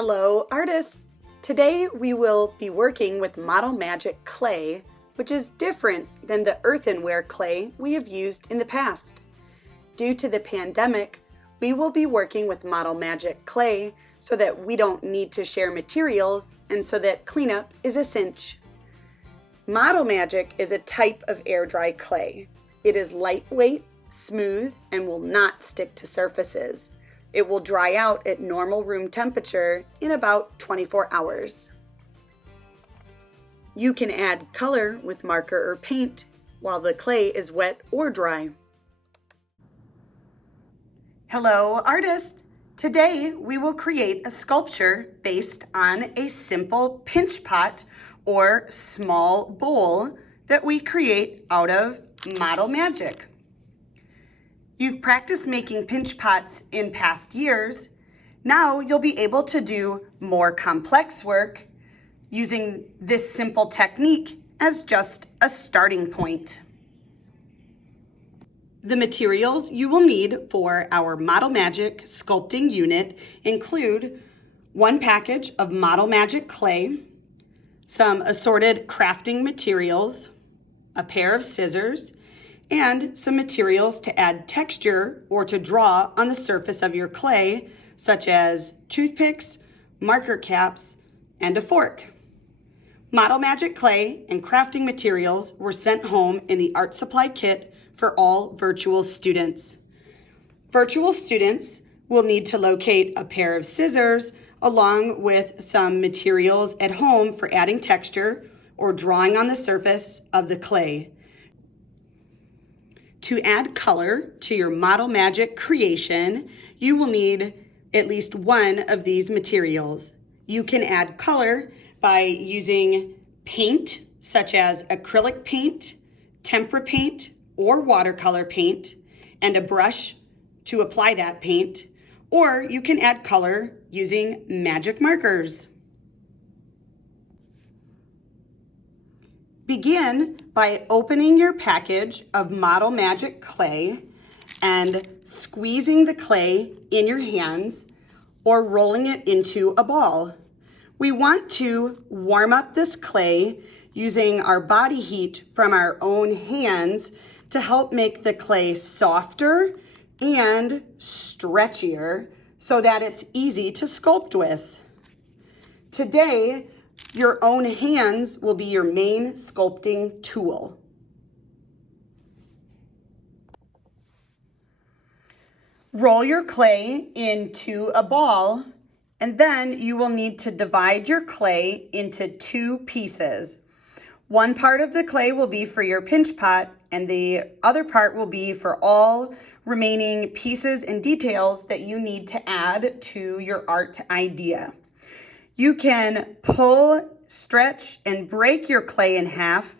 Hello, artists! Today we will be working with Model Magic clay, which is different than the earthenware clay we have used in the past. Due to the pandemic, we will be working with Model Magic clay so that we don't need to share materials and so that cleanup is a cinch. Model Magic is a type of air dry clay. It is lightweight, smooth, and will not stick to surfaces. It will dry out at normal room temperature in about 24 hours. You can add color with marker or paint while the clay is wet or dry. Hello, artists! Today we will create a sculpture based on a simple pinch pot or small bowl that we create out of Model Magic. You've practiced making pinch pots in past years. Now you'll be able to do more complex work using this simple technique as just a starting point. The materials you will need for our Model Magic sculpting unit include 1 package of Model Magic clay, some assorted crafting materials, a pair of scissors, and some materials to add texture or to draw on the surface of your clay, such as toothpicks, marker caps, and a fork. Model Magic clay and crafting materials were sent home in the art supply kit for all virtual students. Virtual students will need to locate a pair of scissors along with some materials at home for adding texture or drawing on the surface of the clay. To add color to your Model Magic creation, you will need at least one of these materials. You can add color by using paint, such as acrylic paint, tempera paint, or watercolor paint, and a brush to apply that paint, or you can add color using magic markers. Begin by opening your package of Model Magic clay and squeezing the clay in your hands or rolling it into a ball. We want to warm up this clay using our body heat from our own hands to help make the clay softer and stretchier so that it's easy to sculpt with. Today, your own hands will be your main sculpting tool. Roll your clay into a ball, and then you will need to divide your clay into 2 pieces. One part of the clay will be for your pinch pot, and the other part will be for all remaining pieces and details that you need to add to your art idea. You can pull, stretch, and break your clay in half,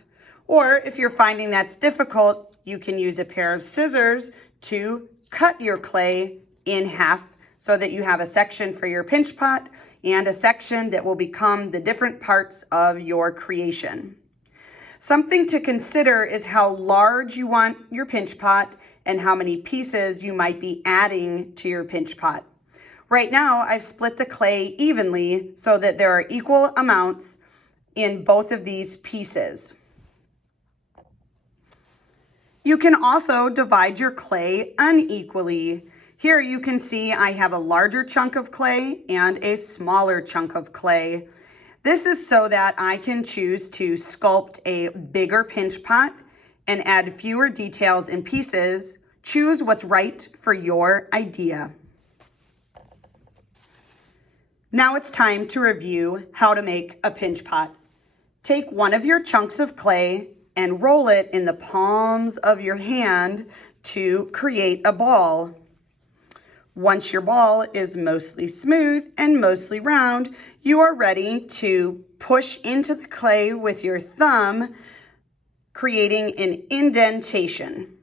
or if you're finding that's difficult, you can use a pair of scissors to cut your clay in half so that you have a section for your pinch pot and a section that will become the different parts of your creation. Something to consider is how large you want your pinch pot and how many pieces you might be adding to your pinch pot. Right now, I've split the clay evenly so that there are equal amounts in both of these pieces. You can also divide your clay unequally. Here you can see I have a larger chunk of clay and a smaller chunk of clay. This is so that I can choose to sculpt a bigger pinch pot and add fewer details and pieces. Choose what's right for your idea. Now it's time to review how to make a pinch pot. Take one of your chunks of clay and roll it in the palms of your hand to create a ball. Once your ball is mostly smooth and mostly round, you are ready to push into the clay with your thumb, creating an indentation.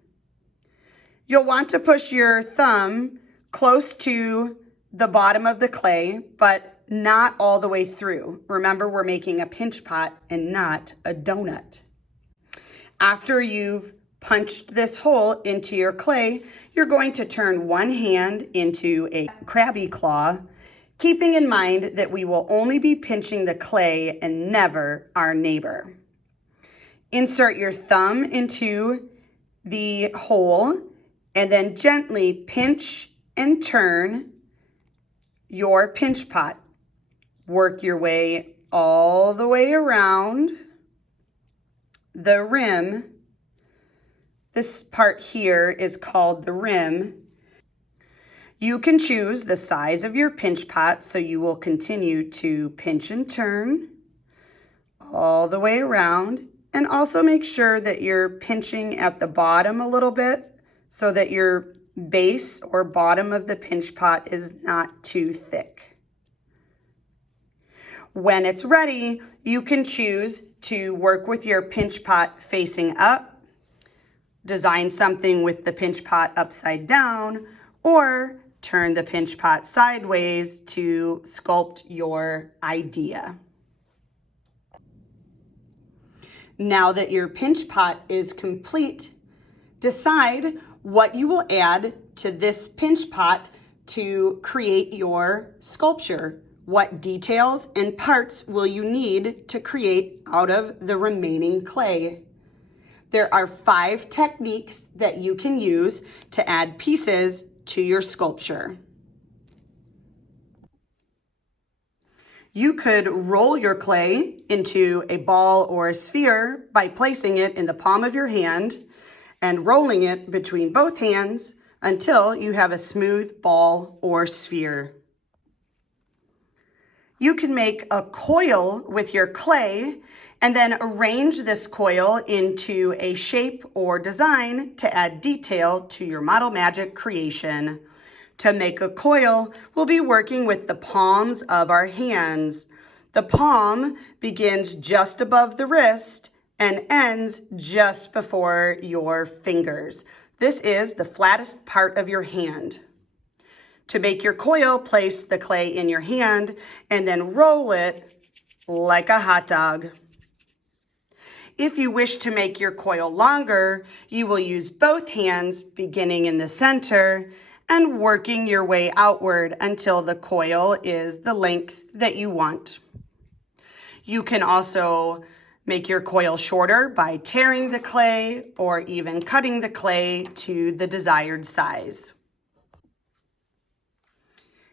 You'll want to push your thumb close to the bottom of the clay, but not all the way through. Remember, we're making a pinch pot and not a donut. After you've punched this hole into your clay, you're going to turn one hand into a crabby claw keeping in mind that we will only be pinching the clay and never our neighbor. Insert your thumb into the hole and then gently pinch and turn your pinch pot. Work your way all the way around the rim. This part here is called the rim. You can choose the size of your pinch pot, so you will continue to pinch and turn all the way around, and also make sure that you're pinching at the bottom a little bit so that your base or bottom of the pinch pot is not too thick. When it's ready, you can choose to work with your pinch pot facing up, design something with the pinch pot upside down, or turn the pinch pot sideways to sculpt your idea. Now that your pinch pot is complete, decide what you will add to this pinch pot to create your sculpture. What details and parts will you need to create out of the remaining clay? There are 5 techniques that you can use to add pieces to your sculpture. You could roll your clay into a ball or a sphere by placing it in the palm of your hand and rolling it between both hands until you have a smooth ball or sphere. You can make a coil with your clay and then arrange this coil into a shape or design to add detail to your Model Magic creation. To make a coil, we'll be working with the palms of our hands. The palm begins just above the wrist and ends just before your fingers. This is the flattest part of your hand. To make your coil, place the clay in your hand and then roll it like a hot dog. If you wish to make your coil longer, you will use both hands beginning in the center and working your way outward until the coil is the length that you want. You can also make your coil shorter by tearing the clay or even cutting the clay to the desired size.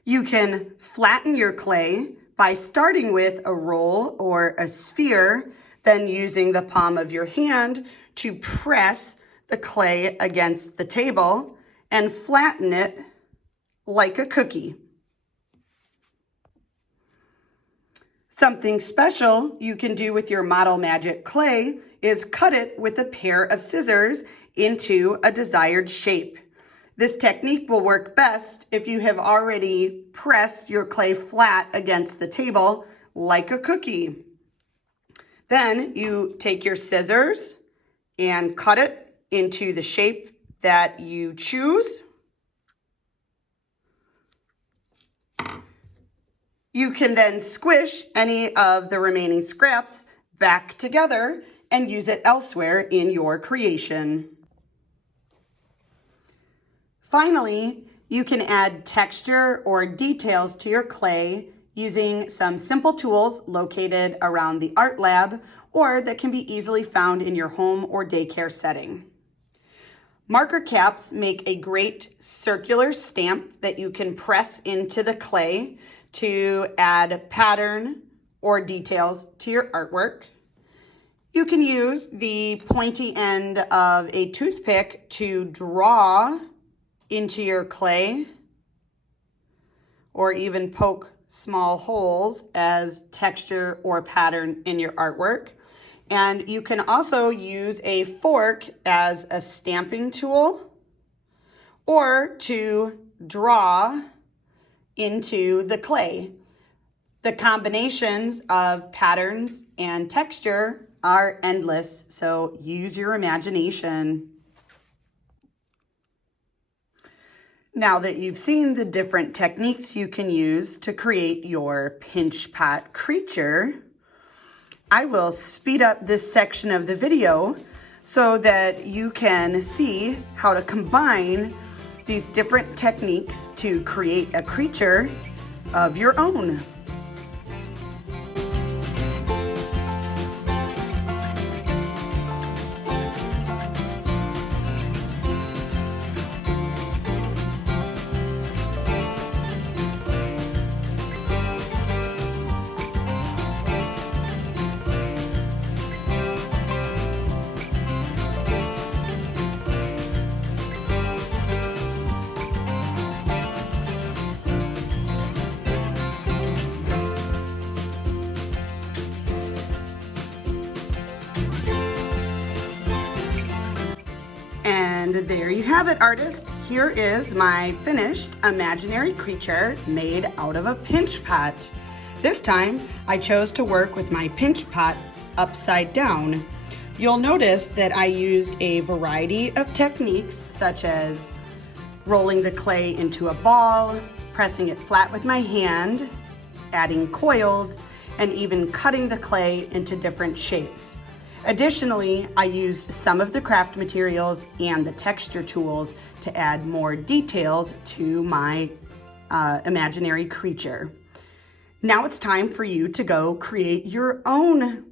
You can flatten your clay by starting with a roll or a sphere, then using the palm of your hand to press the clay against the table and flatten it like a cookie. Something special you can do with your Model Magic clay is cut it with a pair of scissors into a desired shape. This technique will work best if you have already pressed your clay flat against the table like a cookie. Then you take your scissors and cut it into the shape that you choose. You can then squish any of the remaining scraps back together and use it elsewhere in your creation. Finally, you can add texture or details to your clay using some simple tools located around the art lab or that can be easily found in your home or daycare setting. Marker caps make a great circular stamp that you can press into the clay to add pattern or details to your artwork. You can use the pointy end of a toothpick to draw into your clay or even poke small holes as texture or pattern in your artwork. And you can also use a fork as a stamping tool or to draw into the clay. The combinations of patterns and texture are endless, so use your imagination. Now that you've seen the different techniques you can use to create your pinch pot creature, I will speed up this section of the video so that you can see how to combine these different techniques to create a creature of your own. And there you have it, artist. Here is my finished imaginary creature made out of a pinch pot. This time, I chose to work with my pinch pot upside down. You'll notice that I used a variety of techniques, such as rolling the clay into a ball, pressing it flat with my hand, adding coils, and even cutting the clay into different shapes. Additionally, I used some of the craft materials and the texture tools to add more details to my imaginary creature. Now it's time for you to go create your own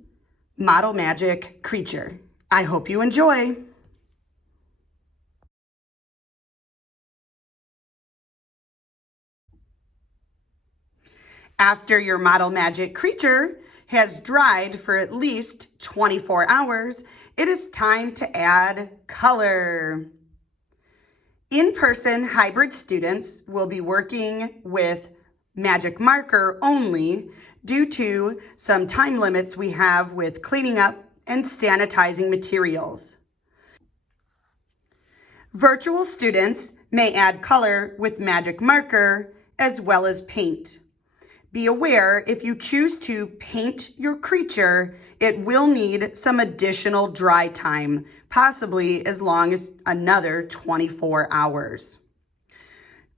Model Magic creature. I hope you enjoy. After your Model Magic creature has dried for at least 24 hours, it is time to add color. In-person hybrid students will be working with Magic Marker only due to some time limits we have with cleaning up and sanitizing materials. Virtual students may add color with Magic Marker as well as paint. Be aware, if you choose to paint your creature, it will need some additional dry time, possibly as long as another 24 hours.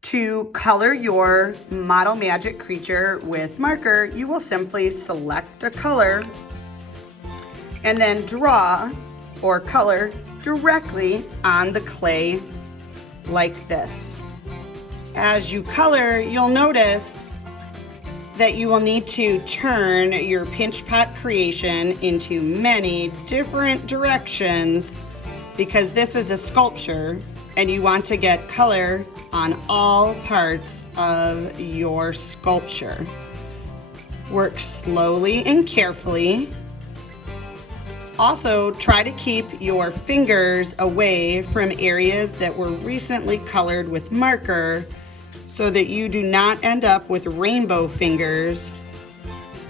To color your Model Magic creature with marker, you will simply select a color and then draw or color directly on the clay like this. As you color, you'll notice that you will need to turn your pinch pot creation into many different directions because this is a sculpture and you want to get color on all parts of your sculpture. Work slowly and carefully. Also, try to keep your fingers away from areas that were recently colored with marker so that you do not end up with rainbow fingers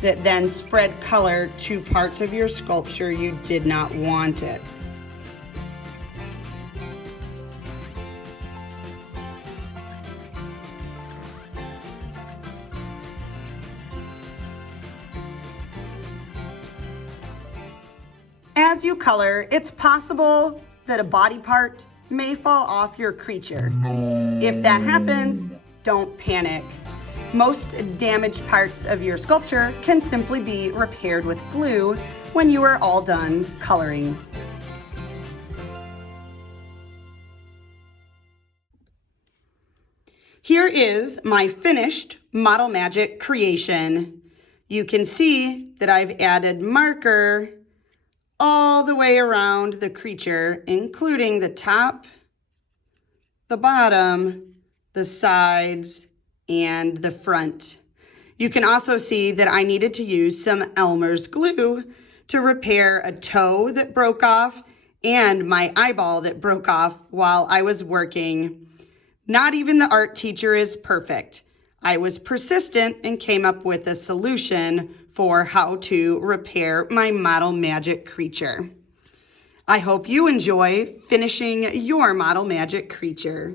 that then spread color to parts of your sculpture you did not want it. As you color, it's possible that a body part may fall off your creature. If that happens, don't panic. Most damaged parts of your sculpture can simply be repaired with glue when you are all done coloring. Here is my finished Model Magic creation. You can see that I've added marker all the way around the creature, including the top, the bottom, the sides, and the front. You can also see that I needed to use some Elmer's glue to repair a toe that broke off and my eyeball that broke off while I was working. Not even the art teacher is perfect. I was persistent and came up with a solution for how to repair my Model Magic creature. I hope you enjoy finishing your Model Magic creature.